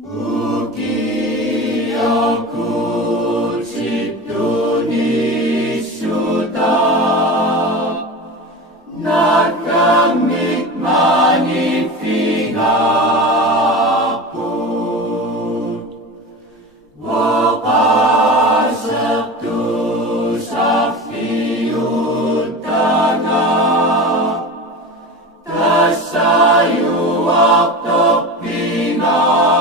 Ukiyoku Chituni Sutta Nakamik Manifingapur Wapasaktu Safiutanga Tasayu Waktok Pingapur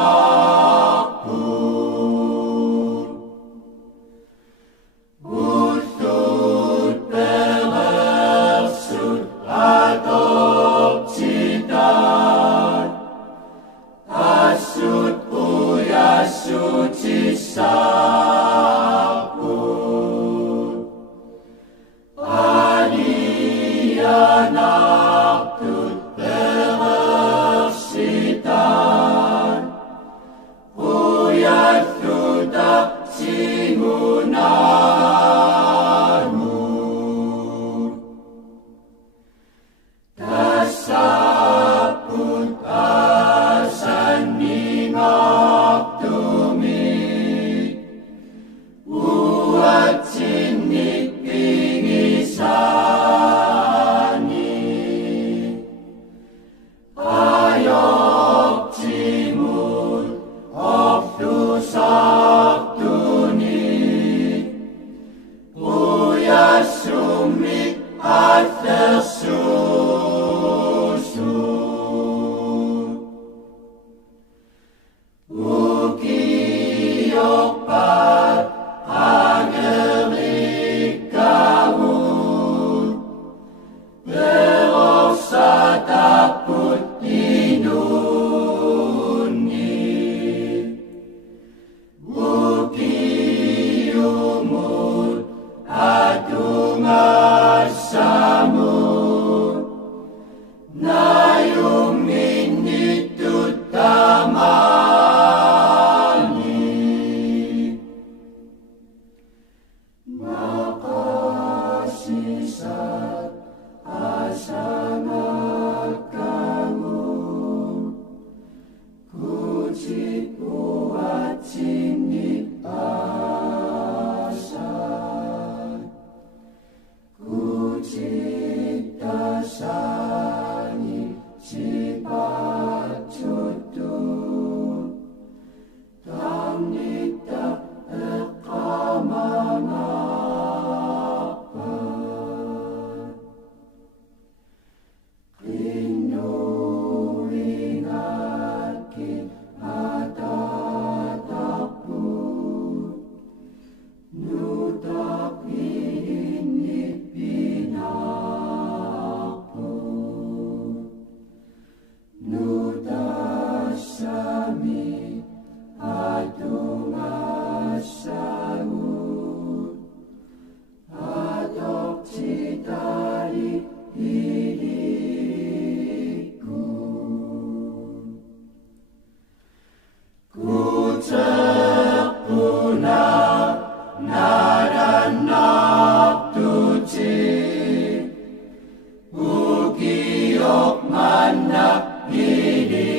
Butut Pelersut Atop Citat Asut Uyasut Cisaput Panianak Tut Pelersitan Uyat Tutak Singunanmu Tasaput asaningak tumit Uat sinik pingisani Ayok cimut Oftu saktuni Uyat sumik Attersusut Ukiyokpat Angelik kawut Berosa takut induni Ukiyumut Adungasamut Nayung minitut tamani Makasisat asangat kamu Kucit buat sinit asat Kucit tasani Cipat cutut Tamnita ekamangapat Kinuringakin matataput Nutak init pinaput Nutasami atungasaut Atok citari hidikku Kucek punah nadanak tuci Ukiyok manak hidikku